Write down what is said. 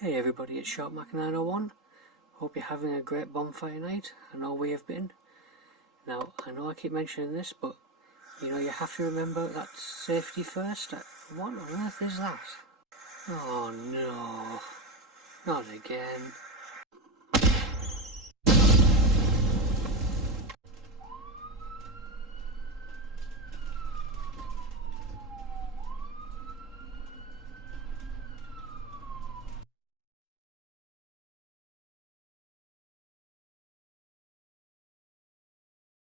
Hey everybody, it's SharpMac901. Hope you're having a great bonfire night. I know we have been. Now, I know I keep mentioning this, but you have to remember that safety first. What on earth is that? Oh no, not again.